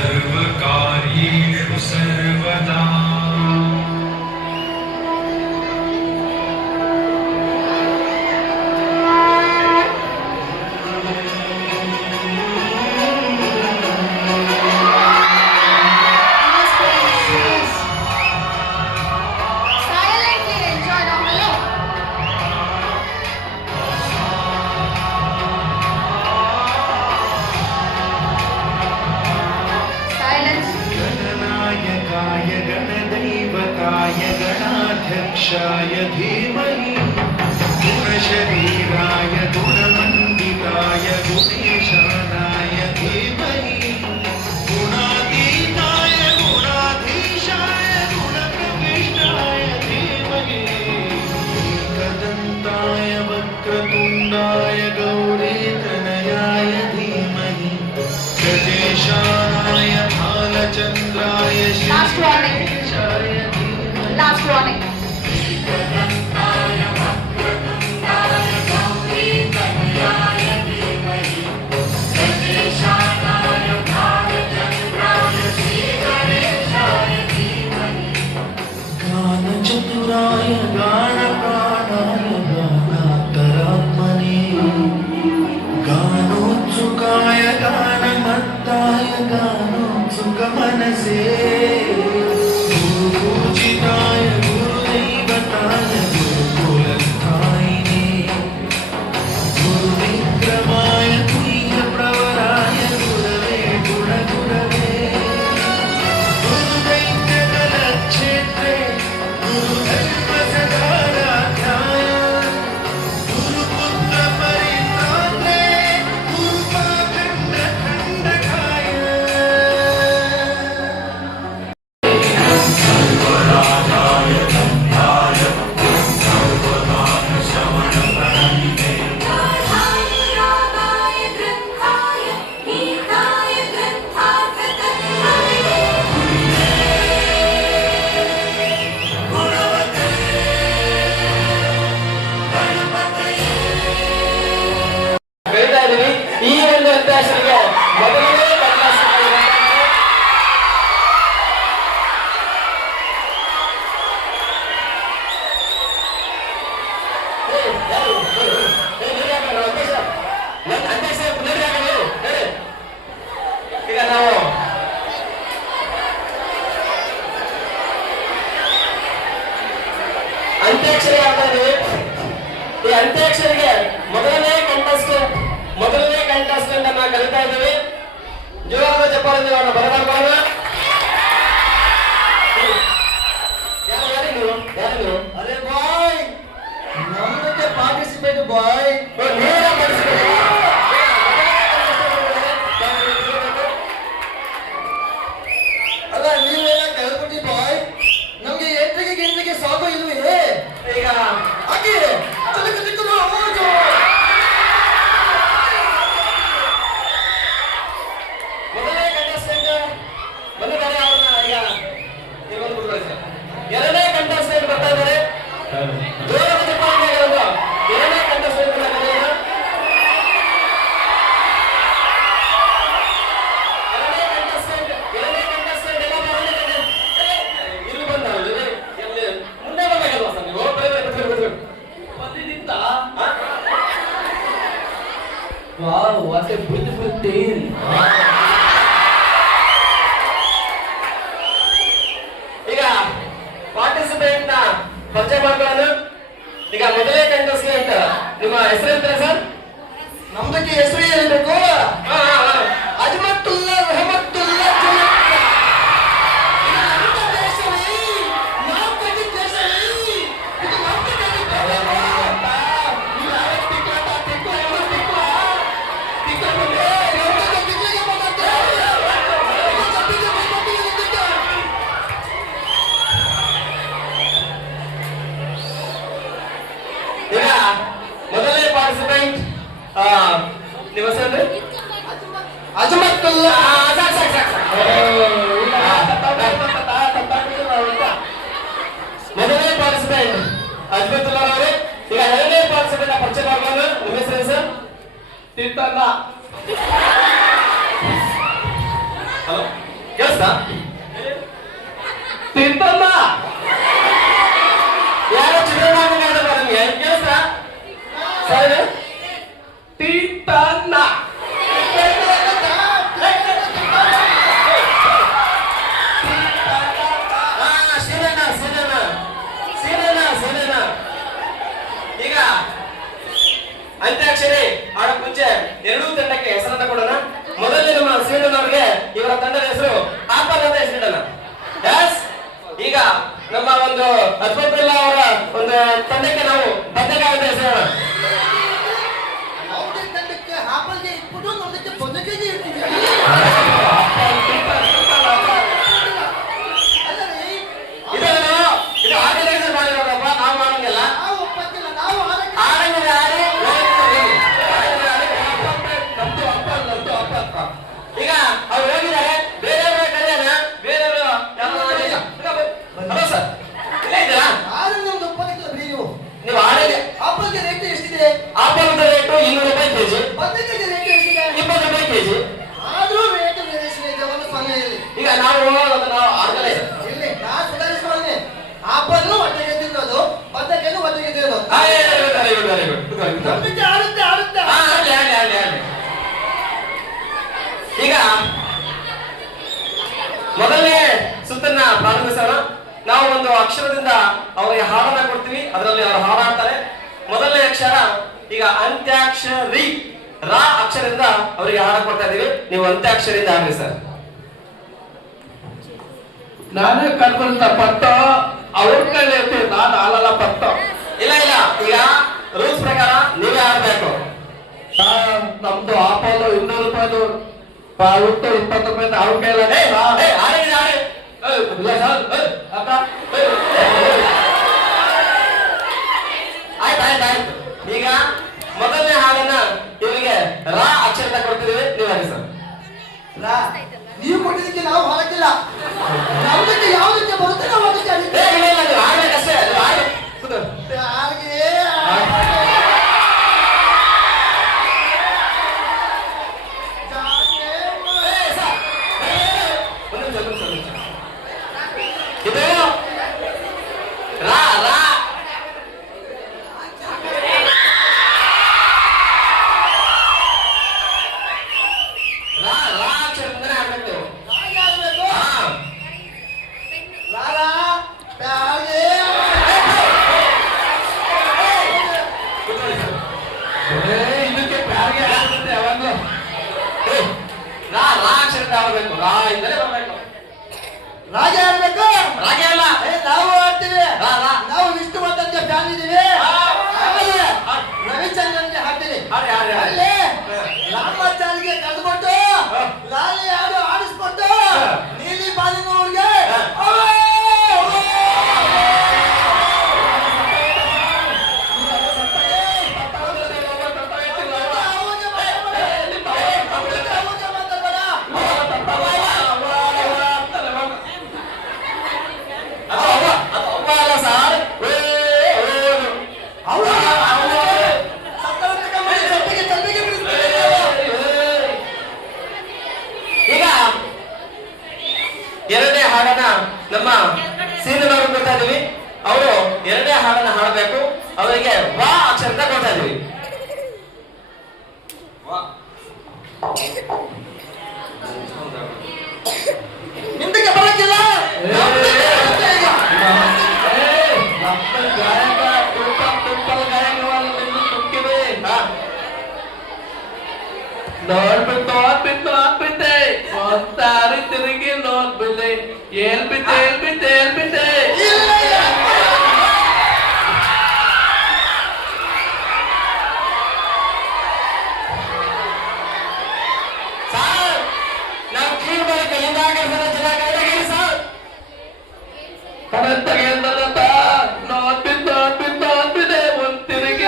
सर्वकार्येषु सर्वदा गणाध्यक्षाय धीमहि गुणशरीराय गुणमण्डिताय गुणेशानाय धीमहि गुणातीताय गुणाधीशाय गुणप्रविष्टाय धीमहि एकदन्ताय वक्रतुण्डाय गौरीतनयाय धीमहि गजेशानाय भालचन्द्राय श्रीशाय Last warning. गानचतुराय गानप्राणाय गानान्तरात्मने गानोत्सुकाय गानमत्ताय गानोत्सुकमनसे पूजिताय गुरुदैवताय गुरुकुलस्थायिने गुरुविक्रमाय तुल्यप्रवराय गुरवे गुणगुरवे गुरुदैत्यकलक्षेत्रे गुरुधर्मसदाराध्याय गुरुपुत्रपरित्रात्रे गुरुपाखण्डखण्डकाय ಈ ಒಂದು ಅಂತಾಕ್ಷರಿಗೆ ಮೊದಲನೇ ಈಗ ನಾವು ಅಂತ್ಯಾಕ್ಷರಿ ಆಗ್ತಾ ಇದೀವಿ. ಈ ಅಂತ್ಯಾಕ್ಷರಿಗೆ ಮೊದಲನೇ ಕಂಟೆಸ್ಟೆಂಟ್ ಅನ್ನ ಕಲಿತಾ ಇದ್ದೀವಿ. ಜೋರಾದ ಚಪ್ಪಾಳೆ ಅವನ್ನ ಬರಬಾರ್ದು. ಯಾರು अरे बॉय नम्रते पार्टिसिपेट बॉय ನೀವೇ ಪಾರ್ಟಿಸಿಪೇಟ್ ಅಲ್ಲ ನೀವೆಲ್ಲ ಕೇಳ್ಬಿಟ್ಟಿ ಬಾಯ್ ನಮ್ಗೆ ಎಂಟ್ರಿಗೆ ಗಿಂಟ್ರಿಗೆ ಸಾಕು ಇಲ್ವೇ ಈಗ ಹಾಗೆ ಚಲಕಚಿಕ್ಕಲು ಹೌದು ಮೊದಲನೇ ಕಂಟೆಸ್ಟೆಂಟ್ ಬಂದಿದ್ದಾರೆ. ಅವ್ರನ್ನ ಈಗ ನೀವು ಒಂದು ಬಿಡ್ತಾರೆ. ಎರಡನೇ ಕಂಟೆಸ್ಟೆಂಟ್ ಬರ್ತಾ ಇದ್ದಾರೆ. ಜೋರಾದ ಚಪ್ಪಾಳೆ ಎರಡನೇ contestant wow what a beautiful tale ಈಗ ಪಾರ್ಟಿಸಿಪೇಂಟ್ ನ ಪರಿಚಯ ಮಾಡ್ಕೊಳ್ಳೋಣ. ಈಗ ಮೊದಲನೇ ಕಂಟೆಸ್ಟೆಂಟ್ ನಿಮ್ಮ ಹೆಸರು ಹೇಳ್ತಾರೆ ಸರ್? ನಮ್ದಕ್ಕೆ ಹೆಸರು ಹೇಳ್ಬೇಕು ಅಜ್ಮತ್ತುಲ್ಲಾ ರಹಮತ್ತುಲ್ಲಾ ಮೊದಲನೇ ಪಾರ್ಟಿಸಿಪೆಂಟ್ ನಿಮ್ಮ ಹೆಸರು ಅಜ್ಮತ್ತುಲ್ಲಾ ಮೊದಲನೇ ಪಾರ್ಟಿಸಿಪೆಂಟ್ ಅಜ್ಮತ್ತುಲ್ಲಾ ಅವರೇ. ಈಗ ಎರಡನೇ ಪಾರ್ಟಿಸಿಪೆಂಟ್ ಪರಿಚಯ ಮಾಡೋಣ. ನಿಮ್ಮ ಹೆಸರು ಸರ್? ತೀರ್ಥಣ್ಣ. ಹಲೋ ಕೇಳಿಸ್ತಾ? ತಿಂತಲ್ಲ ಯಾರೋ ಚಿತ್ರಾನ್ನ ಮಾಡಿದ್ರೆ ನಿಮ್ಗೆ ಕೇಳಿಸ್ತಾ? ಸರಿ ತಿಂತನ್ನ ಸೀನಣ್ಣ ಈಗ ಅಂತ್ಯಾಕ್ಷರಿ ಆಡಕ್ ಮುಂಚೆ ಎರಡೂ ತಂಡಕ್ಕೆ ಹೆಸರನ್ನ ಕೊಡೋಣ. ಮೊದಲನೇ ನಮ್ಮ ಸೀನಣ್ಣ ಅವರಿಗೆ ಇವರ ತಂಡದ ಹೆಸರು ಆಪಲ್ ಅಂತ ಹೆಸರಿಡೋಣ. ಎಸ್, ಈಗ ನಮ್ಮ ಒಂದು ಅದ್ಭುತಲ್ಲ ಅವರ ಒಂದು ತಂಡಕ್ಕೆ ನಾವು ಬದ್ಧಕಾಯ ಅಂತ ಹೆಸರಿಡೋಣ. ಯಾವುದೇ ತಂಡಕ್ಕೆ ಆಪಲ್ಗೆ ಇಟ್ಬಿಟ್ಟು ನಮ್ಮದಕ್ಕೆ ಬದುಕಿಗೆ ಇರ್ತೀವಿ. ಇದು ಆರ್ಗನೈಸರ್ ಮಾಡಿರೋದಪ್ಪ, ನಾವು ಮಾಡಂಗಿಲ್ಲ. ನಾವು ಒಪ್ಪತ್ತಿಲ್ಲ, ನಾವು ಆಡಂಗಿಲ್ಲ ಯಾರು? ಈಗ ಅವ್ರು ಹೋಗಿದ್ದಾರೆ, ಬೇರೆಯವ್ರ ಕರೆಯೋಣ. ಬೇರೆಯವರು ಹಲೋ ಸರ್, ಇಲ್ಲೇ ಇದ್ದೀರಾ? ನಮ್ದು ಒಪ್ಪತ್ತಿಲ್ಲ ಬಿಡಿ. ನೀವು ಆಡಲಿ. ಆಪಲ್ಗೆ ರೇಟ್ ಎಷ್ಟಿದೆ? ಆಪಲ್ ರೇಟು 200 ರೂಪಾಯಿ ಕೆಜಿ, ಬದನೆಕಾಯಿ ರೇಟ್ ಎಷ್ಟಿದೆ? 20 ರೂಪಾಯಿ ಕೆಜಿ. ಆದ್ರೂ ರೇಟ್ ವೇರಿಯೇಷನ್ ಇದೆ ಒಂದು ಸಮಯದಲ್ಲಿ. ಈಗ ನಾವು ಆರ್ಗನೈಸರ್ ಇಲ್ಲಿ ನಾನು ಸುಧಾರಿಸ್ಕೊಂಡೆ. ಆಪಲ್ಲು ಒಟ್ಟಿಗೆ ತಿನ್ನೋದು, ಬದನೆಕಾಯಿನೂ ಒಟ್ಟಿಗೆ ತಿನ್ನೋದು. ನಂಬಿಕೆ ಆಡುತ್ತೆ ಆಡುತ್ತೆ. ಈಗ ಮೊದಲನೇ ಸುತ್ತನ್ನ ಪ್ರಾರಂಭಿಸೋಣ. ನಾವು ಒಂದು ಅಕ್ಷರದಿಂದ ಅವರಿಗೆ ಹಾಡನ್ನ ಕೊಡ್ತೀವಿ, ಅದರಲ್ಲಿ ಅವರು ಹಾಡಾಡ್ತಾರೆ. ಮೊದಲನೇ ಅಕ್ಷರ ಈಗ ಅಂತ್ಯಾಕ್ಷರಿ ರಾ ಅಕ್ಷರದಿಂದ ಅವರಿಗೆ ಹಾಡ ಕೊಡ್ತಾ ಇದೀವಿ. ನೀವು ಅಂತ್ಯಾಕ್ಷರಿಂದ ಹಾಡಿ ಸರ್. ನಾನೇ ಕಲ್ಪಂತ ಪಟ್ಟ ಅವ್ರ ಕೈಲಿ ಇರ್ತೀವಿ, ನಾನು ಆಲಲ್ಲ ಪಟ್ಟ. ಇಲ್ಲ ಈಗ ರೂಲ್ಸ್ ಪ್ರಕಾರ ನೀವೇ ಆಡ್ಬೇಕು. ನಮ್ದು ಆಪಲ್ 200 ರೂಪಾಯಿದು ಉಟ್ಟು 20 ರೂಪಾಯಿ ಅವ್ರ ಕೈಲ. ಆಯ್ತು. ಈಗ ಮೊದಲನೇ ಹಾಡನ್ನ ಇವರಿಗೆ ರಾ ಅಕ್ಷರದ ಕೊಡ್ತಿದ್ದೀವಿ, ನೀವು ಹಾಡಿ ಸರ್. ನೀವು ಕೊಟ್ಟಿದ್ದಕ್ಕೆ ನಾವು ಹೊರಗಿಲ್ಲ. ನಮ್ದಕ್ಕೆ ಯಾವ್ದಕ್ಕೆ ಬರುತ್ತೆ ನಾವು ಅದಕ್ಕೆ ಅಡಿಗೆ. ನೀವು ಆಡ್ಬೇಕಷ್ಟೇ. ಇದು ರಾ ರಾ ಅಕ್ಷರದಿಂದನೇ ಆಡ್ಬೇಕು. ಇದಕ್ಕೆ ಬ್ಯಾಗೆ ಆಗುತ್ತೆ ಯಾವಾಗ್ಲೂ. ರಾ ಅಕ್ಷರದಿಂದ ಆಡ್ಬೇಕು. ರಾ ಇಂದಲೇ ಬರ್ಬೇಕು. ರಾಜ ಆಡ್ಬೇಕು. ರಾಗೆ ಅಲ್ಲ, ನಾವು ಆಡ್ತೀವಿ. ರಾ. ನಾವು ವಿಷ್ಣುವರ್ಧನ್ಗೆ ಫ್ಯಾನ್ ಇದೀವಿ. ಆಮೇಲೆ ರವಿಚಂದ್ರನ್ಗೆ ಹಾಕ್ತೀವಿ. ಹಾಡಿ. ಅಲ್ಲಿ ರಾಮಾಚಾರ್ಯಗೆ ಕರೆದುಕೊಟ್ಟು ಲಾಲಿ ಹಾಡು ಆಡಿಸ್ಕೊಟ್ಟು ನೀಲಿ ಬಾಲಿನವ್ರಿಗೆ ಈಗ ಎರಡನೇ ಹಾಡನ್ನ ನಮ್ಮ ಸೀನನವರು ಕೊಡ್ತಾ ಇದೀವಿ. ಅವರು ಎರಡನೇ ಹಾಡನ್ನ ಹಾಡಬೇಕು. ಅವರಿಗೆ ವಾ ಅಕ್ಷರದ ಕೊಡ್ತಾ ಇದೀವಿ. ನಿಮ್ದಕ್ಕೆ ಬರಕ್ಕಿಲ್ಲ. ನೋಡ್ಬಿಟ್ಟೆ ಒಂದ್ಸಾರಿ ತಿರುಗಿ ನೋಡ್ಬಿಟ್ಟೆ ಹೇಳ್ಬಿಟ್ಟೆ ಸರ್, ನಾವು ಕ್ಲೀನ್ ಮಾಡಿ ಕೈಯಿಂದ ಕೆಲಸ ಚೆನ್ನಾಗಿ ಸರ್. ಕರೆಕ್ಟ್ ಹೇಳ್ದಲ್ಲ ನೋಡ್ಬಿಟ್ಟೆ ಒಂದ್ ತಿರುಗಿ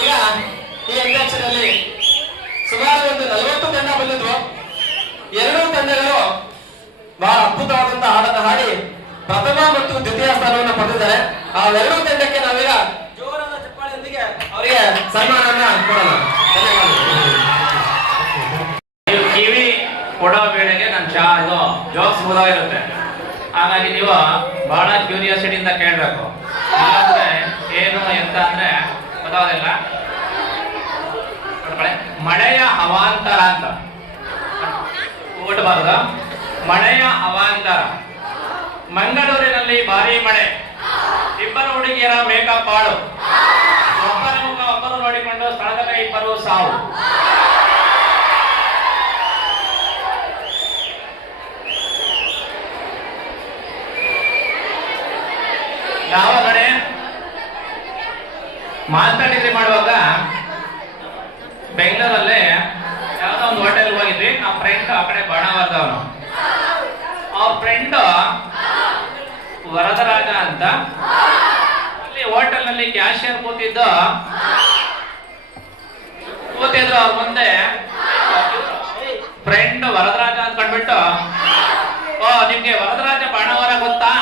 ಈಗ ಈ ಅಂತ್ಯಾಕ್ಷರಲ್ಲಿ ಸುಮಾರು ಒಂದು 40 ತಂಡ ಬಂದಿದ್ವು. ಎರಡೂ ತಂಡಗಳು ಬಹಳ ಅದ್ಭುತವಾದಂತಹ ಹಾಡನ್ನು ಹಾಡಿ ಪ್ರಥಮ ಮತ್ತು ದ್ವಿತೀಯ ಸ್ಥಾನವನ್ನು ಪಡೆದಿದ್ದಾರೆ. ಆ ಎರಡೂ ತಂಡಕ್ಕೆ ನಾವೀಗ ಜೋರಾದ ಚಪ್ಪಾಳೆಯೊಂದಿಗೆ ಅವರಿಗೆ ಸನ್ಮಾನವನ್ನ ಕೊಡೋಣ. ನೀವು ಕಿವಿ ಕೊಡೋ ವೇಳೆಗೆ ನನ್ನ ಇದು ಜೋಕ್ಸ್ ಮುಗಿದೋಗಿರುತ್ತೆ. ಹಾಗಾಗಿ ನೀವು ಬಹಳ ಕ್ಯೂರಿಯಾಸಿಟಿಯಿಂದ ಕೇಳಬೇಕು. ಇಲ್ಲಾಂದ್ರೆ ಏನು ಎಂತ ಅಂದ್ರೆ ಗೊತ್ತಾಗೋದಿಲ್ಲ. ಮಳೆಯ ಅವಾಂತರ ಅಂತ ಓಟಬಾರದು. ಮಳೆಯ ಅವಾಂತರ. ಮಂಗಳೂರಿನಲ್ಲಿ ಭಾರಿ ಮಳೆ. ಇಬ್ಬರು ಹುಡುಗಿಯರ ಮೇಕಪ್ ಹಾಳು. ಒಬ್ಬರ ಮುಖ ಒಬ್ಬರು ನೋಡಿಕೊಂಡು ಸ್ಥಳದಲ್ಲೇ ಇಬ್ಬರು ಸಾವು. ಯಾವ ಕಡೆ ಮಾಸ್ಟರ್ ಡಿಗ್ರಿ ಮಾಡುವಾಗ ಬೆಂಗಳೂರಲ್ಲಿ ಯಾವ್ದೋ ಒಂದು ಹೋಟೆಲ್ ಹೋಗಿದ್ವಿ. ನಮ್ಮ ಫ್ರೆಂಡ್ ಆ ಕಡೆ ಬಾಣಾವರದವನು. ಅವ್ರ ಫ್ರೆಂಡ್ ವರದರಾಜ ಅಂತ. ಅಲ್ಲಿ ಹೋಟೆಲ್ ನಲ್ಲಿ ಕ್ಯಾಶಿಯರ್ ಕೂತಿದ್ರು. ಅವ್ರ ಮುಂದೆ ಫ್ರೆಂಡ್ ವರದರಾಜ ಅಂತ ಕಂಡ್ಬಿಟ್ಟು, ಓ ನಿಮ್ಗೆ ವರದರಾಜ ಬಾಣಾವರ ಗೊತ್ತಾ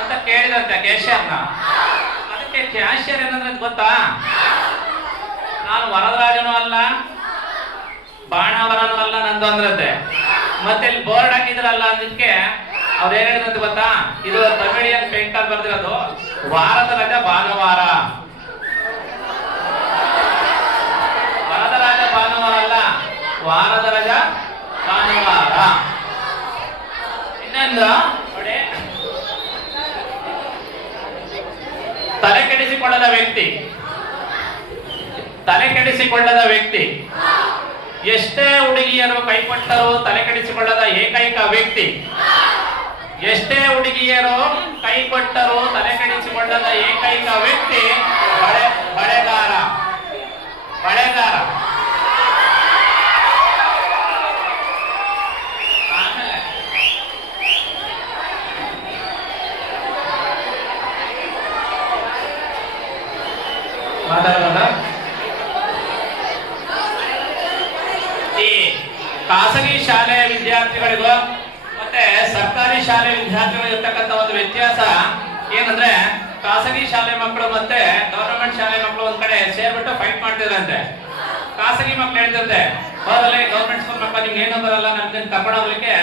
ಅಂತ ಕೇಳಿದಂತೆ ಕ್ಯಾಶಿಯರ್ನ. ಅದಕ್ಕೆ ಕ್ಯಾಶಿಯರ್ ಏನಂದ್ರೆ ಗೊತ್ತಾ, ನಾನು ವರದರಾಜನೂ ಅಲ್ಲ ಬಾಣಾವರನೂ ಅಲ್ಲ ನಂದು ಅಂದ್ರಂತೆ. ಮತ್ತೆ ಇಲ್ಲಿ ಬೋರ್ಡ್ ಹಾಕಿದ್ರಲ್ಲ ಅಂದಕ್ಕೆ ಅವ್ರು ಏನ್ ಹೇಳಿದ್ರಂತ ಗೊತ್ತಾ, ಇದು ತಮಿಳಿಯನ್ ಪೇಂಟ್ ಅಲ್ಲಿ ಬರ್ದಿರೋದು ವಾರದ ರಜಾ ಭಾನುವಾರ. ವರದ ರಾಜ ಭಾನುವಾರ ಅಲ್ಲ, ವಾರದ ರಜಾ ಭಾನುವಾರ. ಇನ್ನೊಂದು ನೋಡಿ, ತಲೆ ಕೆಡಿಸಿಕೊಳ್ಳದ ವ್ಯಕ್ತಿ. ತಲೆ ಕೆಡಿಸಿಕೊಳ್ಳದ ವ್ಯಕ್ತಿ. ಎಷ್ಟೇ ಹುಡುಗಿಯರು ಕೈಕೊಟ್ಟರೂ ತಲೆ ಕೆಡಿಸಿಕೊಳ್ಳದ ಏಕೈಕ ವ್ಯಕ್ತಿ. ಎಷ್ಟೇ ಹುಡುಗಿಯರು ಕೈಕೊಟ್ಟರೂ ತಲೆ ಕೆಡಿಸಿಕೊಳ್ಳದ ಏಕೈಕ ವ್ಯಕ್ತಿ ಬಳೆಗಾರ. ಬಳೆಗಾರ. ಮಾತಾಡೋಣ. ಈ ಖಾಸಗಿ ಶಾಲೆಯ ವಿದ್ಯಾರ್ಥಿಗಳಿಗೂ ಮತ್ತೆ ಸರ್ಕಾರಿ ಶಾಲೆ ವಿದ್ಯಾರ್ಥಿಗಳು ಇರ್ತಕ್ಕಂಥ ಒಂದು ವ್ಯತ್ಯಾಸ ಏನಂದ್ರೆ, ಖಾಸಗಿ ಶಾಲೆ ಮಕ್ಕಳು ಮತ್ತೆ ಗವರ್ನಮೆಂಟ್ ಶಾಲೆ ಮಕ್ಕಳು ಒಂದ್ ಕಡೆ ಸೇರ್ಬಿಟ್ಟು ಫೈಟ್ ಮಾಡ್ತಿದ್ರಂತೆ. ಖಾಸಗಿ ಮಕ್ಳು ಹೇಳ್ತಿರ್ತೆ, ಹೋದಲ್ಲಿ ಗವರ್ನಮೆಂಟ್ ಸ್ಕೂಲ್ ಮಕ್ಕಳು ನಿಮ್ಗೆ ಏನೋ ಬರಲ್ಲ, ನಮ್ಗೆ ಕರ್ಕೊಂಡು ಹೋಗ್ಲಿಕ್ಕೆ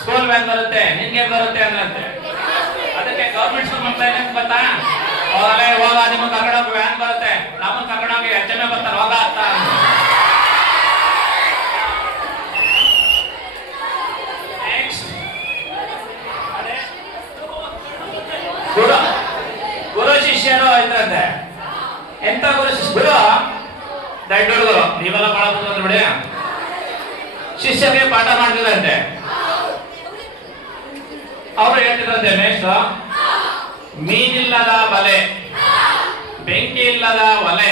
ಸ್ಕೂಲ್ ವ್ಯಾನ್ ಬರುತ್ತೆ, ನಿನ್ಗೆ ಬರುತ್ತೆ ಅಂದ್ರಂತೆ. ಅದಕ್ಕೆ ಗವರ್ನಮೆಂಟ್ ಸ್ಕೂಲ್ ಮಕ್ಕಳು ಏನಂತ ಗೊತ್ತಾ, ಹೋಗಲೇ ಹೋಗ ನಿಮ್ಗೆ ಕರ್ಕೊಂಡೋಗಿ ವ್ಯಾನ್ ಬರುತ್ತೆ, ನಮ್ಮನ್ನ ಕರ್ಕೊಂಡೋಗಿ HMA ಬರ್ತಾರೆ ಹೋಗ ಅಂತ. ಗುರು ಶಿಷ್ಯರು ಇದ್ರಂತೆ. ಎಂತ ಗುರು ಶಿಷ್ಯರು? ದೊಡ್ಡ ಹುಡುಗರು, ನೀವೆಲ್ಲ ಬಹಳ ಬಂದ್ರೆ ಬಿಡಿ. ಶಿಷ್ಯರಿಗೆ ಪಾಠ ಮಾಡ್ತಿದ್ರಂತೆ. ಅವರು ಹೇಳ್ತಿದ್ರಂತೆ, ಮೇಷ್ಟ್ರು, ಮೀನಿಲ್ಲದ ಬಲೆ, ಬೆಂಕಿ ಇಲ್ಲದ ಒಲೆ,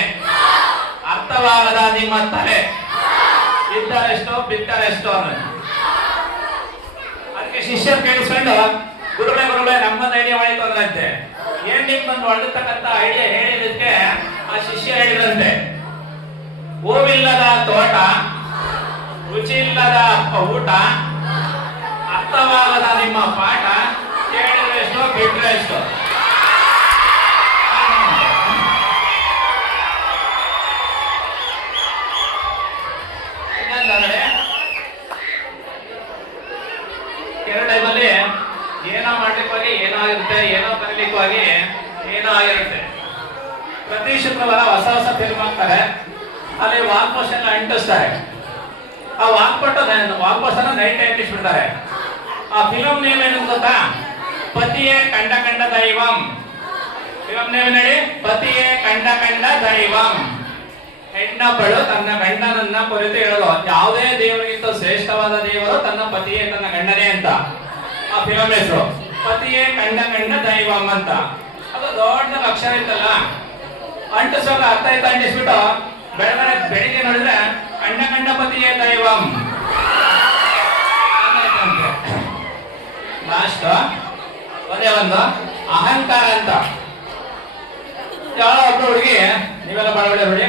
ಅರ್ಥವಾಗದ ನಿಮ್ಮ ತಲೆ, ಇದ್ದರೆಷ್ಟೋ ಬಿದ್ದರೆಷ್ಟೋ ಅನ್ನೋದು. ಅದಕ್ಕೆ ಶಿಷ್ಯರು ಕೇಳಿಸ್ಕೊಂಡು, ಗುರುಗಳೇ ನಮ್ಮೊಂದು ಐಡಿಯಾ ಹೊಳಿತು ಅಂದ್ರಂತೆ. ಏನ್ ನಿಮ್ಗೊಂದು ಹೊಡೆತಕ್ಕಂತ ಐಡಿಯಾ ಹೇಳಿದಕ್ಕೆ ಆ ಶಿಷ್ಯ ಹೇಳಿದ್ರಂತೆ, ಹೂವಿಲ್ಲದ ತೋಟ, ರುಚಿ ಇಲ್ಲದ ಊಟ, ಅರ್ಥವಾಗದ ನಿಮ್ಮ ಪಾಠ, ಕೇಳಿದ್ರೆ ಎಷ್ಟೋ ಬಿಟ್ರೆ ಎಷ್ಟೋ. ಇನ್ನೊಂದಂದ್ರೆ, ಕೆಲವು ಟೈಮಲ್ಲಿ ಏನೋ ಮಾಡ್ಲಿಕ್ಕೆ ಹೋಗಿ ಏನೋ ಆಗಿರುತ್ತೆ, ಏನೋ ಕರೀಲಿಕ್ಕೆ ಹೋಗಿ ಏನೋ ಆಗಿರುತ್ತೆ. ಪ್ರತಿ ಶುಕ್ರವಾರ ಹೊಸ ಹೊಸ ಫಿಲ್ಮ್ ಹಾಕ್ತಾರೆ. ಅಲ್ಲಿ ವಾಲ್ ಪೋಸ್ಟ್ ಎಲ್ಲ ಅಂಟಿಸ್ತಾರೆ. ಆ ವಾಲ್ ಪೋಸ್ಟ್ ಅನ್ನ ನೈಟ್ ಅಂಟಿಸ್ಬಿಡ್ತಾರೆ. ಆ ಫಿಲಂ ನೇಮ್ ಏನು ಗೊತ್ತಾ, ಪತಿಯೇ ಕಂಡ ಕಂಡ ದೈವಂ. ಫಿಲಂ ನೇಮ್ ಹೇಳಿ, ಪತಿಯೇ ಕಂಡ ಕಂಡ ದೈವಂ. ಹೆಣ್ಣೊಬ್ಬಳು ತನ್ನ ಗಂಡನನ್ನ ಕುರಿತು ಹೇಳೋದು, ಯಾವುದೇ ದೇವರಿಗಿಂತ ಶ್ರೇಷ್ಠವಾದ ದೇವರು ತನ್ನ ಪತಿಯೇ ತನ್ನ ಗಂಡನೇ ಅಂತ. ಆ ಫಿಲಂ ಹೆಸರು ಪತಿಯೇ ಕಂಡ ಕಂಡ ದೈವಂ ಅಂತ. ಅದು ದೊಡ್ಡ ಅಕ್ಷರ ಇತ್ತಲ್ಲ, ಅಂಟಿಸುವಾಗ ಅರ್ಥ ಆಯ್ತು ಅಂಟಿಸ್ಬಿಟ್ಟು ಬೆಳಿಗ್ಗೆ ನೋಡಿದ್ರೆ ಕಂಡ ಕಂಡ ಪತಿಯೇ ದೈವಂ. ಲಾಸ್ಟ್ ಒಂದೇ ಒಂದು ಅಹಂಕಾರ ಅಂತ. ಯಾವ ಒಬ್ಬ ಹುಡುಗಿ, ನೀವೆಲ್ಲ ಬಹಳ ಒಳ್ಳೆ ಹುಡುಗಿ,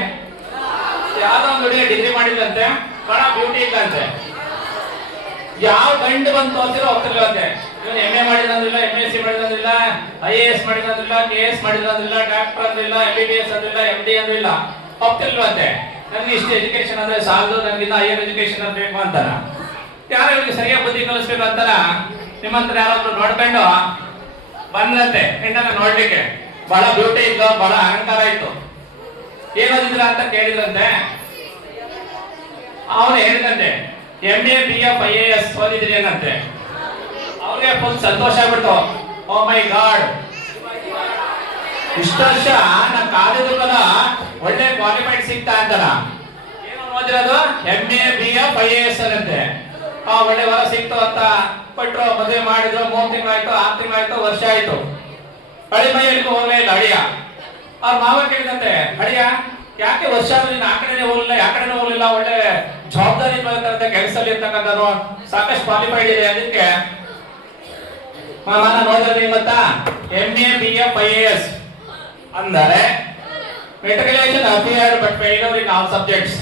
ಯಾವ್ದೋ ಒಂದು ಹುಡುಗಿ ಡಿಗ್ರಿ ಮಾಡಿದ್ರಂತೆ, ಬಹಳ ಬ್ಯೂಟಿ ಇದ್ದಂತೆ. ಯಾವ ಗಂಡು ಬಂದು ತೋರಿಸಿರೋ ಹೋಗ್ತಿರ್ಲಂತೆ. ಇವನು MA ಮಾಡಿದ್ರಂದ್ರಿಲ್ಲ, MSc ಮಾಡಿದ್ರಂದ್ರಿಲ್ಲ, IAS ಮಾಡಿದ್ರಂದ್ರಿಲ್ಲ, KS ಮಾಡಿದ್ರಂದ್ರಿಲ್ಲ, ಡಾಕ್ಟರ್ ಅಂದ್ರಿಲ್ಲ, MBBS ಅಂದ್ರಿಲ್ಲ, MD ಅಂದ್ರಿಲ್ಲ. ಒಪ್ತಿಲ್ವಂತೆ. ನನ್ಗೆ ಇಷ್ಟು ಎಜುಕೇಶನ್ ಅಂದ್ರೆ ಸಾಲದು, ನನ್ಗಿನ್ನ ಹೈಯರ್ ಎಜುಕೇಶನ್ ಬೇಕು ಅಂತಾರ. ಯಾರು ಇವ್ರಿಗೆ ಸರಿಯಾಗಿ ಬುದ್ಧಿ ಕಲಿಸ್ಬೇಕು ಅಂತಾರ. ನಿಮ್ಮಂತರ ಯಾರಾದ್ರೂ ನೋಡ್ಕೊಂಡು ಬಂದ್ರಂತೆ ಹೆಣ್ಣನ್ನ ನೋಡ್ಲಿಕ್ಕೆ. ಬಹಳ ಬ್ಯೂಟಿ ಇತ್ತು, ಬಹಳ ಅಲಂಕಾರ ಇತ್ತು. ಏನ್ ಓದಿದ್ರ ಅಂತ ಕೇಳಿದ್ರಂತೆ. ಅವನು ಹೇಳಿದಂತೆ MA BF IAS ಓದಿದ್ರಿ ಏನಂತೆ. ಅವ್ರಿಗೆ ಫುಲ್ ಸಂತೋಷ ಆಗ್ಬಿಡ್ತು. ಓ ಮೈ ಗಾಡ್, ಇಷ್ಟು ವರ್ಷ ನಾನು ಕಾದಿದ್ದಲ್ಲ ಒಳ್ಳೆ ಕ್ವಾಲಿಫೈಡ್ ಸಿಗ್ತಾ ಅಂತಾರ. ಏನು ಓದಿರೋದು MA BF IAS ಅಂತೆ. ಒಳ್ಳೆ ವರ ಸಿಕ್ತು ಅಂತ ಕೊಟ್ರು, ಮದುವೆ ಮಾಡಿದ್ರು. 3 ತಿಂಗಳಾಯ್ತು, 6 ತಿಂಗಳಾಯ್ತು, ವರ್ಷ ಆಯ್ತು. ಹಳಿ ಮೈಯಲ್ಲಿಗೂ ಹೋಗ್ಲೇ ಇಲ್ಲ ಅಳಿಯ. ಅವ್ರ ಮಾವ ಕೇಳಿದಂತೆ, ಅಳಿಯ ಯಾಕೆ ವರ್ಷ ನೀನು ಆ ಕಡೆನೇ ಹೋಗ್ಲಿಲ್ಲ, ಯಾ ಕಡೆನೇ ಹೋಗ್ಲಿಲ್ಲ, ಒಳ್ಳೆ ಜವಾಬ್ದಾರಿ ಕೆಲಸದಲ್ಲಿ ಇರ್ತಕ್ಕಂಥದ್ದು, ಸಾಕಷ್ಟು ಕ್ವಾಲಿಫೈಡ್ ಇದೆ, ಅದಕ್ಕೆ ಮಾಮನ ನೋಡಿದ್ರೆ ಮತ್ತ MA BF IAS ಅಂದರೆ matriculation appeared but failure in all subjects.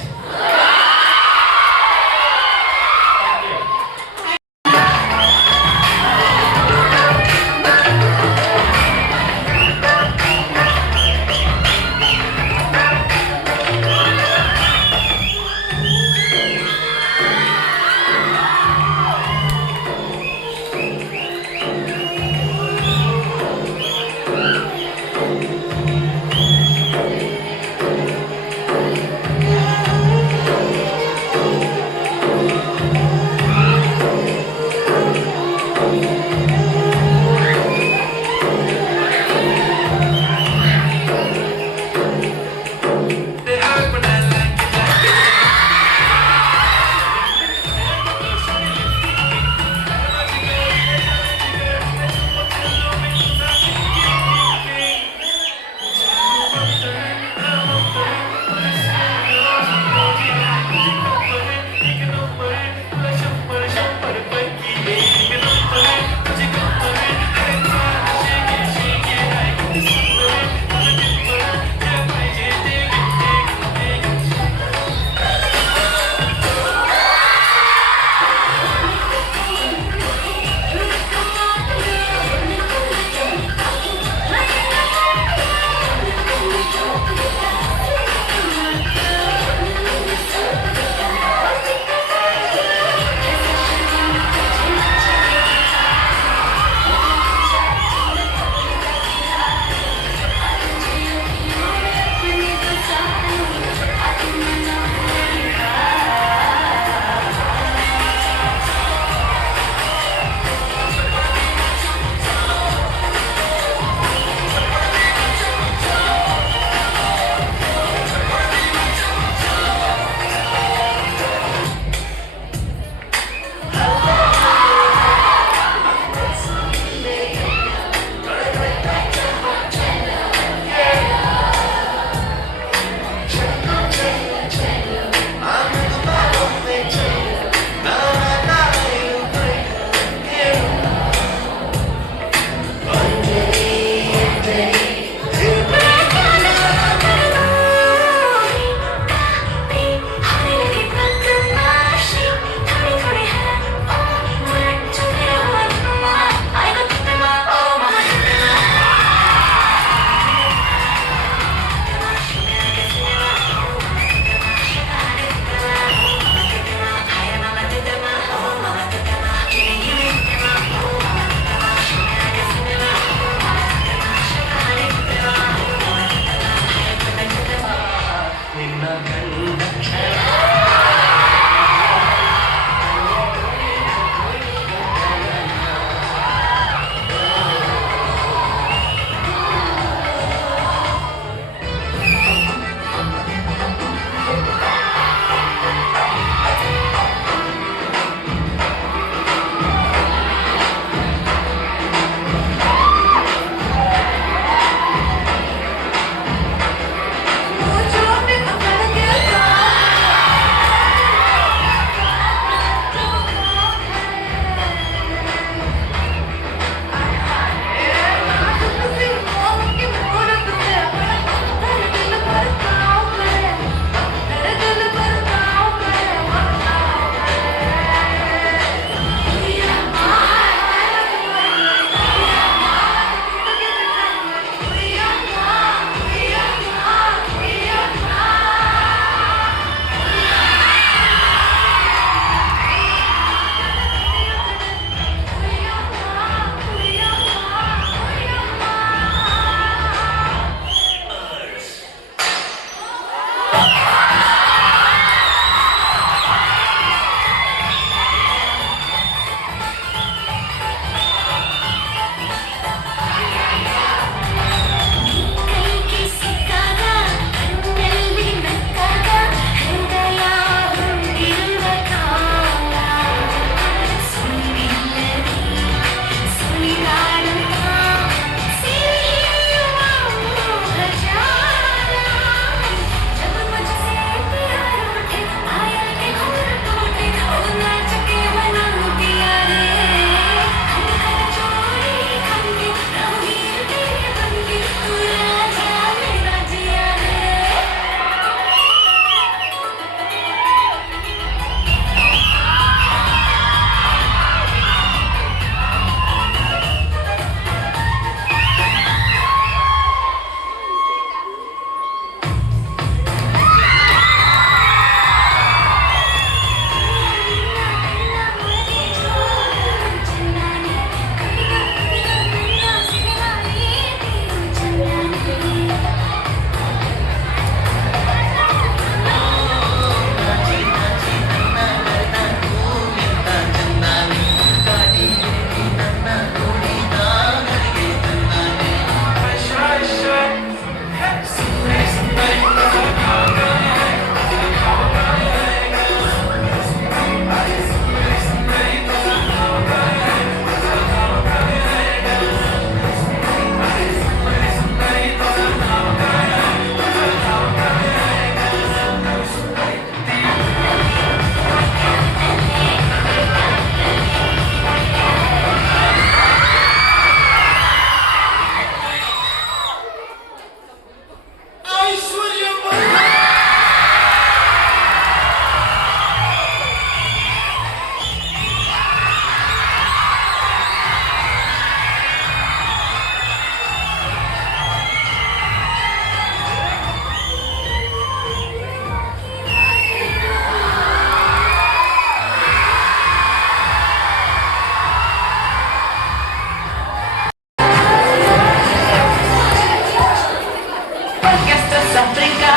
Africa.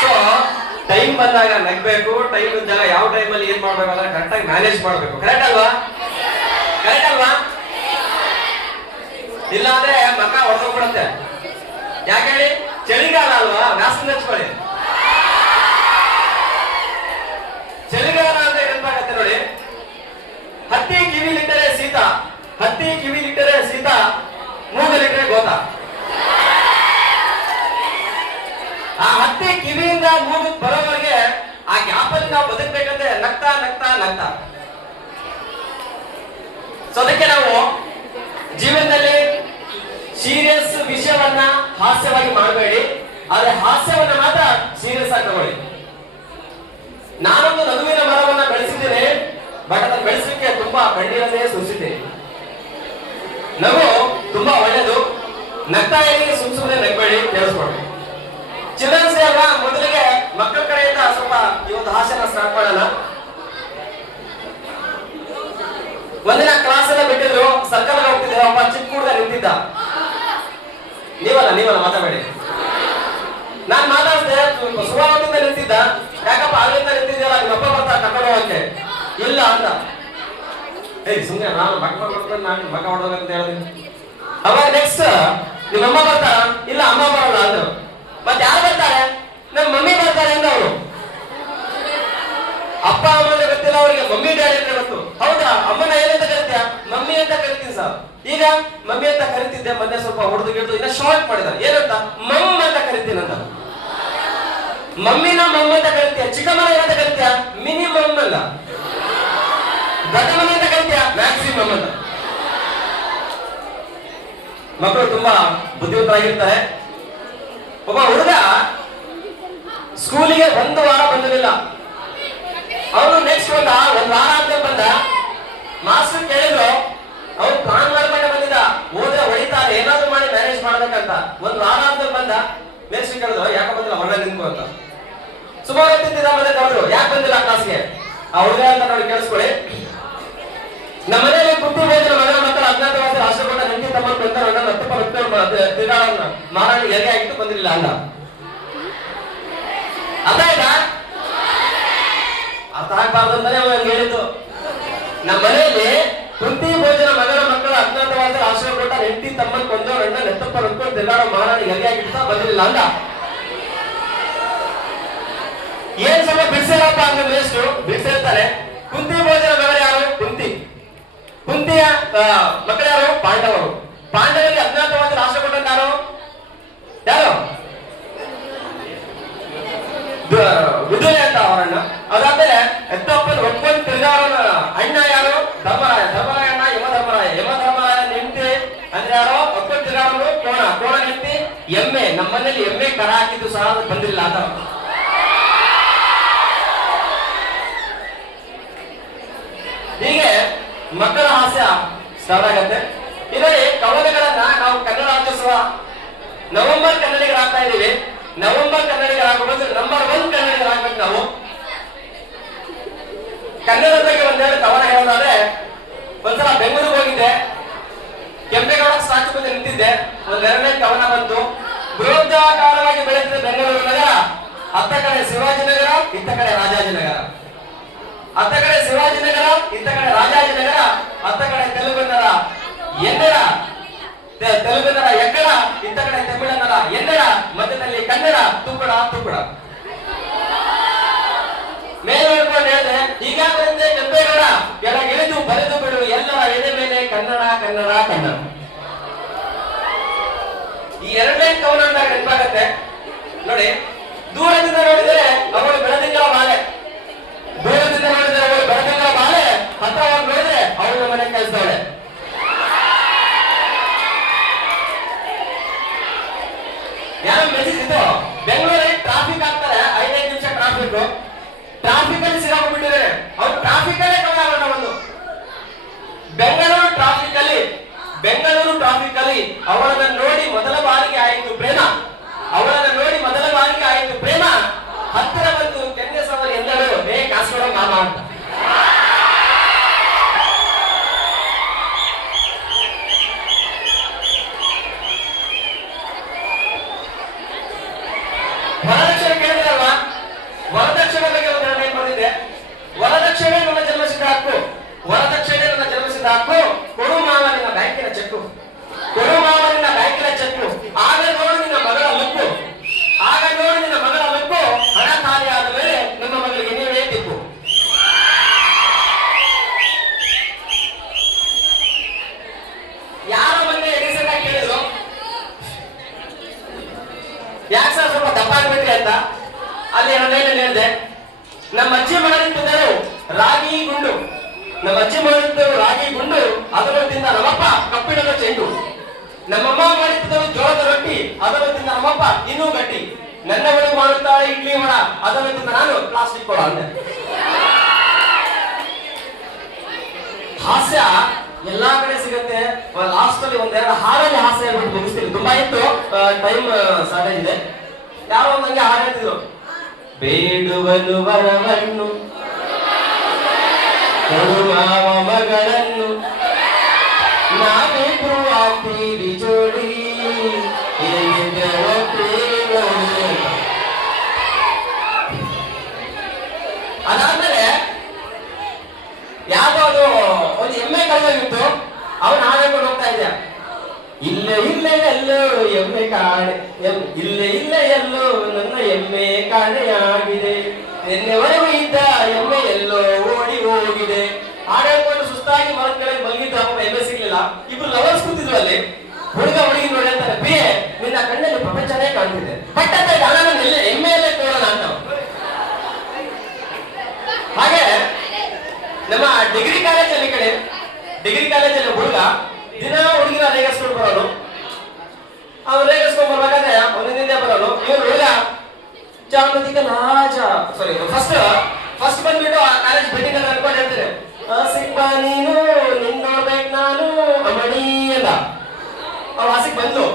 So time ಬಂದಾಗ ನಗ್ಬೇಕು, ಟೈಮ್ ಇದ್ದಾಗ ಯಾವ ಟೈಮಲ್ಲಿ ಏನ್ ಮಾಡ್ಬೇಕು ಅದನ್ನ ಕರೆಕ್ಟಾಗಿ ಮ್ಯಾನೇಜ್ ಮಾಡ್ಬೇಕು. ಕರೆಕ್ಟ್ ಅಲ್ವಾ? ಕರೆಕ್ಟ್ ಅಲ್ವಾ? ಇಲ್ಲಾಂದ್ರೆ ಮಕ್ಕ ಹೊಡೆದೋಗ್ಬಿಡುತ್ತೆ. ಯಾಕೆ ಹೇಳಿ? ಚಳಿಗಾಲ ಅಲ್ವಾ, ವ್ಯಾಸನ್ ಹಚ್ಕೊಳ್ಳಿ. ಚಳಿಗಾಲ ಅಂದ್ರೆ ನೆನಪಾಗತ್ತೆ ನೋಡಿ. ಹತ್ತಿ ಕಿವಿಲಿಟ್ಟರೆ ಸೀತಾ, ಹತ್ತಿ ಕಿವಿಲಿಟ್ಟರೆ ಸೀತಾ, ಮೂಗಲಿಟ್ಟರೆ ಗೋತಾ. ಆ ಹತ್ತಿ ಕಿವಿಯಿಂದ ಮೂಗು ಬರೋವರೆಗೆ ಆ ಗ್ಯಾಪ್ ಅಲ್ಲಿ ನಾವು ಬದುಕಬೇಕಂದ್ರೆ ನಗ್ತಾ ನಗ್ತಾ ನಗ್ತಾ. ಸೊ ಅದಕ್ಕೆ ನಾವು ಜೀವನದಲ್ಲಿ ಸೀರಿಯಸ್ ವಿಷಯವನ್ನ ಹಾಸ್ಯವಾಗಿ ಮಾಡಬೇಡಿ, ಆದ್ರೆ ಹಾಸ್ಯವನ್ನ ಮಾತ್ರ ಸೀರಿಯಸ್ ಆಗಿ ತಗೊಳ್ಳಿ. ನಾನೊಂದು ನಗುವಿನ ಮರವನ್ನ ಬೆಳೆಸಿದ್ದೇನೆ, ಬಟ್ ಅದನ್ನು ಬೆಳೆಸಲಿಕ್ಕೆ ತುಂಬಾ ಕಣ್ಣೀರನ್ನೇ ಸುರಿಸಿದ್ದೇನೆ. ನಗು ತುಂಬಾ ಒಳ್ಳೆಯದು, ನಗ್ತಾ ಇರಿ, ಸುಮ್ಮನೆ ನಗಬೇಡಿ, ಕೇಳಿಸ್ಕೊಳ್ರಿ. ಚಿಲ್ಡ್ರನ್ಸ್ ಡೇ ಅಲ್ವಾ, ಮೊದಲಿಗೆ ಮಕ್ಕಳ ಕಡೆಯಿಂದ ಸ್ವಲ್ಪ ಈ ಒಂದು ಹಾಸ್ಯನ ಸ್ಟಾರ್ಟ್ ಮಾಡೋಣ. ಒಂದಿನ ಕ್ಲಾಸ್ ಎಲ್ಲ ಬಿಟ್ಟಿದ್ರು, ಸರ್ಕಲ್ ಹೋಗ್ತಿದ್ದೆ, ಒಬ್ಬ ಚಿಕ್ಕ ಹುಡುಗ ನಿಂತಿದ್ದ. ನೀವಲ್ಲ ಮಾತಾಡಬೇಡಿ. ನಾನ್ ಮಾತಾಡ್ದೆ, ಸುಮಾರದಿಂದ ನಿಂತಿದ್ದ. ಯಾಕಪ್ಪ ಅಲ್ಲಿಂದ ನಿಂತಿದ್ಯಲ್ಲ, ನಿಮ್ಮಪ್ಪ ಬರ್ತಾ ಕರ್ಕೊಂಡು ಹೋಗಕ್ಕೆ ಇಲ್ಲ ಅಂತ. ಸುಮ್ಮನೆ ನಾನು ಮಕ್ಕ ಹೊಡ್ಬೇಕಂತ ಹೇಳಿದ್ವಿ. ಅವಾಗ ನೆಕ್ಸ್ಟ್ ನಿಮ್ಮಮ್ಮ ಬರ್ತಾರ? ಇಲ್ಲ ಅಮ್ಮ ಬರಲ್ಲ ಅಂದ್ರು. ಮತ್ತೆ ಯಾರು ಬರ್ತಾರೆ? ನಮ್ಮ ಮಮ್ಮಿ ಬರ್ತಾರೆ ಅಂತ ಅವರು. ಅಪ್ಪ ಅಮ್ಮನ ಗೊತ್ತಿಲ್ಲ ಅವರಿಗೆ, ಮಮ್ಮಿ ಡ್ಯಾಡಿ ಅಂತ ಗೊತ್ತು. ಹೌದಾ? ಅಮ್ಮನ ಏನಂತ ಕರಿತೀಯ? ಮಮ್ಮಿ ಅಂತ ಕರಿತೀನಿ ಸರ್. ಈಗ ಮಮ್ಮಿ ಅಂತ ಕರಿತಿದ್ದೆ, ಮೊನ್ನೆ ಸ್ವಲ್ಪ ಹೊಡೆದು ಗಿಡ್ದು ಇನ್ನ ಶಾರ್ಟ್ ಮಾಡಿದ್ದಾರೆ. ಏನಂತ? ಮಮ್ ಅಂತ ಕರಿತೀನಿ ಅಂತ. ಮಮ್ಮಿನ ಮಮ್ಮ ಅಂತ ಕರಿತೀಯ. ಚಿಕ್ಕಮ್ಮನ ಏನಂತ ಕರಿತೀಯ? ಮಿನಿಮಮ್ ಅಲ್ಲ. ದೊಡ್ಡ ಮನೆ ಅಂತ ಕರಿತೀಯ? ಮ್ಯಾಕ್ಸಿಮಮ್ ಅಂತ. ಮಕ್ಕಳು ತುಂಬಾ ಬುದ್ಧಿವಂತರಾಗಿರ್ತಾರೆ. ಒಬ್ಬ ಹುಡುಗ ಸ್ಕೂಲಿಗೆ ಒಂದು ವಾರ ಬಂದಿರಲಿಲ್ಲ. ಅವನು ನೆಕ್ಸ್ಟ್ ಒಂದ್ ವಾರ ಆದ್ಮೇಲೆ ಬಂದ. ಮಾಸ್ಟರ್ ಕೇಳಿದ್ರು, ಅವ್ನು ಪ್ಲಾನ್ ಮಾಡ್ಕೊಂಡೆ ಬಂದಿದ್ದ, ಹೋದ್ರೆ ಹೊಡಿತಾರೆ, ಏನಾದ್ರು ಮಾಡಿ ಮ್ಯಾನೇಜ್ ಮಾಡ್ಬೇಕಂತ. ಒಂದ್ ವಾರ ಆದ್ಮೇಲೆ ಬಂದ. ನೆಕ್ಸ್ಟ್ ಕೇಳಿದ್ರು, ಯಾಕೆ ಬಂದಿಲ್ಲ, ಹೊರಗೆ ನಿಂತು ಅಂತ. ಸುಮಾರು ಹೊತ್ತಿದ್ದ ಮನೆ ಕರೆದ್ರು, ಯಾಕೆ ಬಂದಿಲ್ಲ ಕ್ಲಾಸ್ಗೆ? ಆ ಹುಡುಗ ಅಂತ ನೋಡಿ ಕೇಳಿಸ್ಕೊಳ್ಳಿ. ನಮ್ಮ ಮನೆಯಲ್ಲಿ ಕುಟ್ಟಿ ಹೋದ್ರೆ ಮಗನ ಮಕ್ಕಳು ಅಜ್ಞಾತವಾಸ ರಾಷ್ಟ್ರಪಟ್ಟ ನಂಟಿ ತಮ್ಮ ಕೊಂದರನ್ನ ತಿರುಗಾಡೋಣ ಮಾರಾಣಿ ಎಲೆ ಆಗಿತ್ತು ಬಂದಿರಲಿಲ್ಲ ಅಲ್ಲ. ಅರ್ಥ ಆಯ್ತಾ? ಅರ್ಥ ಆಗ್ಬಾರ್ದು ಅಂತಾನೆ ಅವ್ನು ಹೇಳಿದ್ದು. ನಮ್ಮ ಮನೆಯಲ್ಲಿ ಕುಂತಿ ಭೋಜನ ಮಗನ ಮಕ್ಕಳು ಅಜ್ಞಾತವಾಸ ರಾಷ್ಟ್ರಪಟ್ಟ ಹೆಂಡತಿ ತಮ್ಮ ಕೊಂದರನ್ನ ನೆತ್ತಪ್ಪ ರೊಟ್ಕೊಂಡು ತಿರುಗಾಡೋ ಮಾರಾಣಿ ಎಲೆ ಆಗಿತ್ತು ಬಂದಿರಲಿಲ್ಲ ಅಲ್ಲ. ಏನ್ ಸ್ವಲ್ಪ ಬಿಡಿಸಿರಪ್ಪ ಅಂದ್ರೆ ಮೇಷ್ಟು ಬಿಡಿಸಿರ್ತಾರೆ. ಕುಂತಿ ಭೋಜನ ಮಗನ ಯಾರು? ಕುಂತಿಯ ಮಕ್ಕಳು ಯಾರು? ಪಾಂಡವರು. ಪಾಂಡವರಿಗೆ ಅಜ್ಞಾತವಾದ ರಾಷ್ಟ್ರ ಕೊಟ್ಟಂತಾರು ಯಾರು? ವಿದುರ ಅಂತ ಅವರಣ್ಣ. ಅದಾದ್ಮೇಲೆ ಎತ್ತಪ್ಪನ ಒಪ್ಕೊಂಡು ತಿರುಗಾರನ ಅಣ್ಣ ಯಾರು? ಧರ್ಮರಾಯ. ಧರ್ಮರಾಯ ಅಣ್ಣ ಯಮಧರ್ಮರಾಯ ನೆಂಟಿ ಅಂದ್ರೆ ಯಾರೋ ಒಪ್ಕೊಂಡು ತಿರುಗಾರನು ಕೋಣ ನೆಂಟಿ. ಎಮ್ಮೆ, ನಮ್ಮನೇಲಿ ಎಮ್ಮೆ ಕರ ಹಾಕಿದ್ದು ಸಹ ಬಂದಿಲ್ಲ ಅಂತ. ಹೀಗೆ ಮಕ್ಕಳ ಹಾಸ್ಯ ಸ್ಟಾರ್ಟ್ ಆಗತ್ತೆ. ಇದರಲ್ಲಿ ಕವನಗಳನ್ನ ನಾವು ಕನ್ನಡ ರಾಜ್ಯೋತ್ಸವ ನವೆಂಬರ್ ಕನ್ನಡಿಗರಾಗ್ತಾ ಇದೀವಿ. ನವೆಂಬರ್ ಕನ್ನಡಿಗರಾಗಬಹುದು, ನಂಬರ್ 1 ಕನ್ನಡಿಗರಾಗ್ಬೇಕು ನಾವು. ಕನ್ನಡದ ಬಗ್ಗೆ ಒಂದೆರಡು ಕವನ ಹೇಳೋದಾದ್ರೆ, ಒಂದ್ಸಲ ಬೆಂಗಳೂರಿಗೆ ಹೋಗಿದ್ದೆ, ಕೆಂಪೇಗೌಡ ಸ್ಟ್ಯಾಚು ಮುಂದೆ ನಿಂತಿದ್ದೆ. ಒಂದೆರಡನೇ ಕವನ ಬಂತು. ಬೃಹದಾಕಾರವಾಗಿ ಬೆಳೆದಿದೆ ಬೆಂಗಳೂರು ನಗರ, ಅತ್ತ ಕಡೆ ಶಿವಾಜಿನಗರ, ಇತ್ತ ಕಡೆ ರಾಜಾಜಿನಗರ. ಅತ್ತ ಕಡೆ ಶಿವಾಜಿನಗರ, ಇತ್ತ ಕಡೆ ರಾಜಾಜಿನಗರ, ಅತ್ತ ಕಡೆ ತೆಲುಗನ್ನರ ಎನ್ನಡ, ತೆಲುಗನ್ನರ ಎಕ್ಕಡ, ಇತ್ತ ಕಡೆ ತಮಿಳನ್ನರ ಎನ್ನಡ, ಮಧ್ಯದಲ್ಲಿ ಕನ್ನಡ ತುಕ್ಕಡ ತುಕ್ಕಡ. ಮೇಲೆ ನೋಡ್ಕೊಂಡು ಹೇಳಿದೆ, ಈಗ ಬಂದೆ ಕೆಂಪೇಗೌಡ, ಕೆಳಗಿಳಿದು ಬರೆದು ಬಿಡು ಎಲ್ಲರ ಎದೆ ಮೇಲೆ ಕನ್ನಡ ಕನ್ನಡ ಕನ್ನಡ. ಈ ಎರಡನೇ ಕವನ ನೆನಪಾಗತ್ತೆ ನೋಡಿ. ದೂರದಿಂದ ನೋಡಿದ್ರೆ ಅವಳು ಬೆಳದಿಂಗಳ ಮಾಲೆ, ದೂರದಿಂದ ನೋಡಿದ್ರೆ ಅವಳು ಬೆಳದಿಂಗಳ ಮಾಲೆ, ಹತ್ರವಾಗಿ ನೋಡಿದ್ರೆ ಅವಳು ಮನೆ ಕಳಿಸ್ತವಳೆ. ಯಾರೋ ಮೆಸೇಜ್ ಇತ್ತು, ಬೆಂಗಳೂರಲ್ಲಿ ಟ್ರಾಫಿಕ್ ಆಗ್ತಾರೆ, 5 ನಿಮಿಷ ಟ್ರಾಫಿಕ್ ಅಲ್ಲಿ ಸಿಗಾಕೊಂಡ್ಬಿಟ್ಟಿದ್ದಾರೆ. ಅವ್ರು ಟ್ರಾಫಿಕ್ ಅಲ್ಲೇ ಕವನ ಒಂದು. ಬೆಂಗಳೂರು ಟ್ರಾಫಿಕ್ ಅಲ್ಲಿ ಬೆಂಗಳೂರು ಟ್ರಾಫಿಕ್ ಅಲ್ಲಿ ಅವಳನ್ನ ನೋಡಿ ಮೊದಲ ಬಾರಿಗೆ ಆಯಿತು ಪ್ರೇಮ. ಅವಳನ್ನ ನೋಡಿ ಮೊದಲ ಬಾರಿಗೆ ಆಯಿತು ಪ್ರೇಮ. ಹತ್ತಿರ ಬಂದು ಕೆನ್ನೆ ಸವಾರಿ ಎಲ್ಲರೂ ಕಾಸ್ಕೊಡೋ ಮಾಮ ಅಂತ. ವರದಕ್ಷಿಣೆ ಕೇಳಿದ್ರಲ್ವಾ? ವರದಕ್ಷಿಣೆ ಬಗ್ಗೆ ಒಂದು ನಿರ್ಣಯ ಮಾಡಿದೆ. ವರದಕ್ಷಿಣೆ ನನ್ನ ಜನ್ಮಸಿದ್ಧ ಹಕ್ಕು. ವರದಕ್ಷಿಣೆ ನನ್ನ ಜನ್ಮಸಿದ್ಧ ಹಕ್ಕು. ಕೊಡು ಮಾವ ನಿನ್ನ ಬ್ಯಾಂಕಿನ ಚೆಕ್ಕು. ಕೊಡು ಮಾವ ನಿನ್ನ ಬ್ಯಾಂಕಿನ ಚೆಕ್ಕು. ಆಗ ನೋಡು ನಿನ್ನ ಮಗಳ ಲುಕ್ಕು. ಆಗ ನೋಡು ನಿನ್ನ ಮಗಳ ಲುಕ್ಕು. ಹಣ ಖಾಲಿ ಆದ ಮೇಲೆ ನಮ್ಮ ಮಗಳಿಗೆ ನೀವೇ ತಿಕ್ಕು. ಯಾರ ಮೊನ್ನೆ ಎಡಿಸನ್ ಕೇಳಿದ್ರು, ಯಾಕೆ ಸರ್ ಸ್ವಲ್ಪ ದಪ್ಪ ಆಗ್ಬೇಕ್ರಿ ಅಂತ. ಅಲ್ಲಿ ಹೇಳಿದೆ, ನಮ್ಮ ಅಜ್ಜಿ ಮಾಡಿದ್ದವರು ರಾಗಿ ಗುಂಡು. ನಮ್ಮ ಅಜ್ಜಿ ಮಾಡಿದ್ದವರು ರಾಗಿ ಗುಂಡು, ಅದನ್ನು ತಿಂದ ನಮ್ಮಪ್ಪ ಕಬ್ಬಿಣದ ಚೆಂಡು. ನಮ್ಮಮ್ಮ ಮಾಡಿದ್ದವರು ಜೋಳದ ರೊಟ್ಟಿ, ಅದನ್ನು ತಿಂದ ನಮ್ಮಪ್ಪ ಇನ್ನೂ ಗಟ್ಟಿ. ನನ್ನ ಬಳಿ ಮಾಡುತ್ತಾಳೆ ಇಡ್ಲಿ ವಡ, ಅದನ್ನು ತಿಂದ ನಾನು ಪ್ಲಾಸ್ಟಿಕ್ ಕೊಡ ಅಂದೆ. ಹಾಸ್ಯ ಎಲ್ಲಾ ಕಡೆ ಸಿಗುತ್ತೆ. ಲಾಸ್ಟ್ ಅಲ್ಲಿ ಒಂದೆರಡು ಹಾಡಲ್ಲಿ ಹಾಸ್ಯ ಹೇಳ್ಬಿಟ್ಟು ಮುಗಿಸ್ತೀನಿ. ತುಂಬಾ ಇತ್ತು, ಟೈಮ್ ಶಾರ್ಟೇಜ್ ಇದೆ. ಯಾರೋ ಒಂದಂಗೆ ಹಾಡು ಹೇಳ್ತಿದ್ರು, ಬೇಡುವನು ವರವನ್ನು ಕೊಡುವ ಮಗಳನ್ನು ನಾವಿಬ್ರು ಆಗ್ತೀವಿ ಜೋಡಿ. ಅದಾದ್ಮೇಲೆ ಯಾವ್ದೋ ಅದು ಒಂದು ಎಮ್ಮೆ ಕಳೆದೋಗಿತ್ತು. ಅವನು ಹಾಡ್ಕೊಂಡು ಹೋಗ್ತಾ ಇದ್ದ, ಇಲ್ಲೇ ಇಲ್ಲೇ ಎಲ್ಲೋ ಎಮ್ಮೆ ಕಾಣೆ, ಇಲ್ಲೇ ಇಲ್ಲೇ ಎಲ್ಲೋ ನನ್ನ ಎಮ್ಮೆ ಕಾಣೆಯಾಗಿದೆ. ನಿನ್ನೆವರೆಗೂ ಇದ್ದ ಎಮ್ಮೆ ಎಲ್ಲೋ ಓಡಿ ಹೋಗಿದೆ. ಹಾಡ್ಕೊಂಡು ಸುಸ್ತಾಗಿ ಮರದ ಕೆಳಗೆ ಮಲಗಿದ್ದ ಎಮ್ಮೆ ಸಿಗ್ಲಿಲ್ಲ. ಇಬ್ರು ಲವರ್ಸ್ ಕೂತಿದ್ರು ಅಲ್ಲಿ. ಹುಡುಗ ಹುಡುಗಿ ನೋಡಿ ಹೇಳ್ತಾರೆ, ಬಿಯೆ ನಿನ್ನ ಕಣ್ಣಲ್ಲಿ ಪ್ರಪಂಚನೇ ಕಾಣ್ತಿದೆ, ಪಟ್ಟದ ಹಣನ ಎಮ್ಮೆಯಲ್ಲೇ ಕೊಡೋಣ ಅಂತ. ಹಾಗೆ ನಮ್ಮ ಡಿಗ್ರಿ ಕಾಲೇಜಲ್ಲಿ ಹುಡುಗ ದಿನ ಹುಡುಗಿನ ರೇಗಿಸ್ಕೊಂಡು ಬರೋನು. ಅವ್ನು ರೇಗಿಸ್ಕೊಂಡ್ ಬರ್ಬೇಕಾದ್ರೆ ಒಂದಿಂದೇ ಬರೋನು. ಇವನು ಹುಡುಗ ಚಾಮದಿಕ ಲಾಜ ಸಾರಿ ಫಸ್ಟ್ ಬಂದ್ಬಿಟ್ಟು ಆ ಕಾಲೇಜ್ ಬಿಲ್ಡಿಂಗ್ ಅಂತ ಅನ್ಕೊಂಡು ಹೇಳ್ತಾರೆ, ಸಿಕ್ಕ ನೀನು ನಿನ್ ನೋಡ್ಬೇಕು ನಾನು ಅಮಣಿ ಅಂತ. ಅವ್ ಆಸಿಕ್ ಬಂದ್ಲು.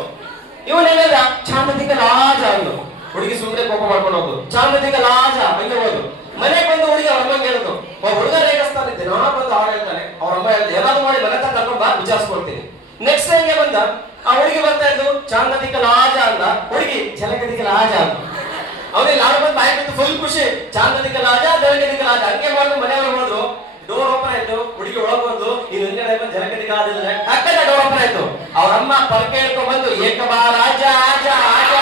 ಇವನ್ ಹೇಳಿದ ಚಾಮದಿಕ ಲಾಜ ಅಂದು. ಹುಡುಗಿ ಸುಮ್ಮನೆ ಕೋಪ ಮಾಡ್ಕೊಂಡು ಹೋದ್ರು, ಚಾಮದಿಕ ಲಾಜ ಹಂಗೆ ಹೋದ್ರು. ಮನೆಗೆ ಬಂದು ಹುಡುಗಿ ಅವ್ರ ಅಮ್ಮಂಗೆ ಹೇಳಿದ್ರು, ಹುಡುಗ ರೇಗಿಸ್ತಾನೆ, ದಿನ ಬಂದು ಹಾಡು ಹೇಳ್ತಾನೆ. ಅವ್ರ ಅಮ್ಮ ಹೇಳಿದ್ರು, ಏನಾದ್ರು ಮಾಡಿ ಮನೆ ಹತ್ರ ಕರ್ಕೊಂಡು ಬಾ, ವಿಚಾರಿಸ್ಕೊಡ್ತೀನಿ. ನೆಕ್ಸ್ಟ್ ಟೈಮ್ಗೆ ಬಂದ ಆ ಹುಡುಗಿ ಬರ್ತಾ ಇದ್ದು ಚಾಮದಿಕ ಲಾಜ ಅಂದ. ಹುಡುಗಿ ಜಲಗದಿಕ ಲಾಜ ಅಂತ. ಅವನಿಗೆ ಲಾಡು ಬಂದು ಬಾಯಿ ಬಿಟ್ಟು ಫುಲ್ ಖುಷಿ, ಚಾಮದಿಕ ಲಾಜ ಜಲಗದಿಕ ಲಾಜ ಹಂಗೆ ಮಾಡಿ ಮನೆಯವರು ಹೋದ್ರು. ಡೋರ್ ಓಪನ್ ಆಯ್ತು, ಹುಡುಗಿ ಒಳಗ್ ಬಂದು ಇನ್ನು ಹಿಂದೆ ಬಂದು ಜಲಗದಿಕ ಲಾಜ ಕಟ್ಟದ ಡೋರ್ ಓಪನ್ ಆಯ್ತು. ಅವ್ರ ಅಮ್ಮ ಪಲ್ಕೆ ಹೇಳ್ಕೊಂಡ್ ಬಂದು ಏಕಬಾ ರಾಜ ಆಜ ಆಜ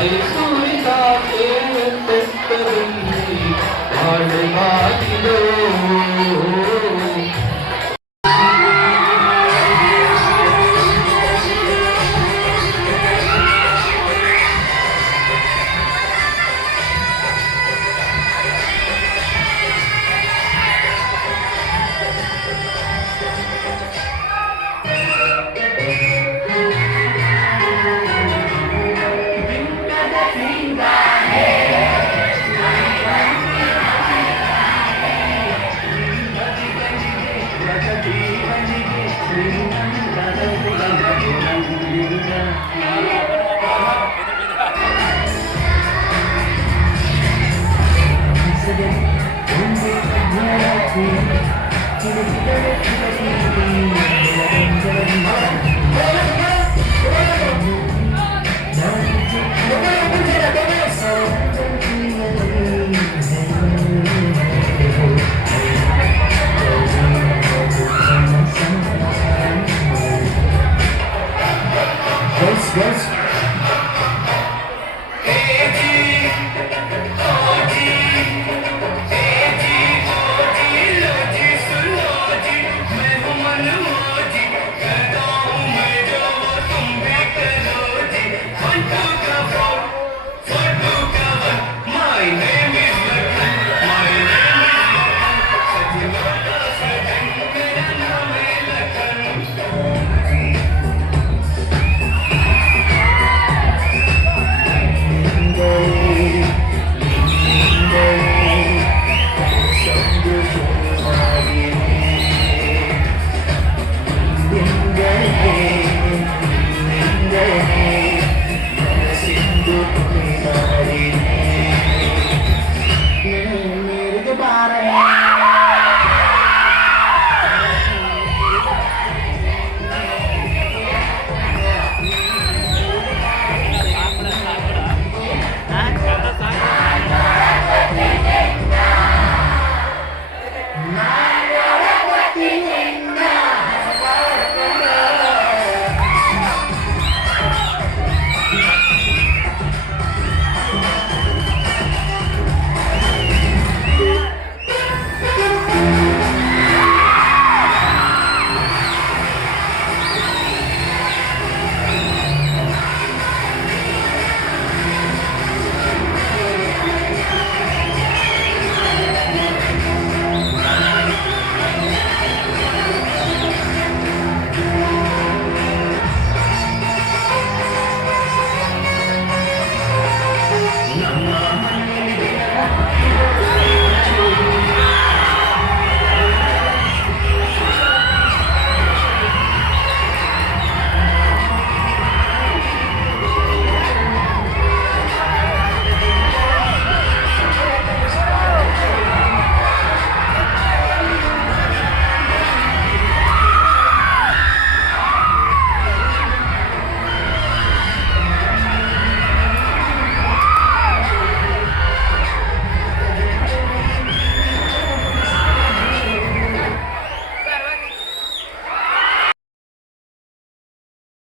ಮೈಸೂರಿನ ತೇರು ತೆತ್ತರಲ್ಲಿ ಹಾಡುಗಾಗಿದೋ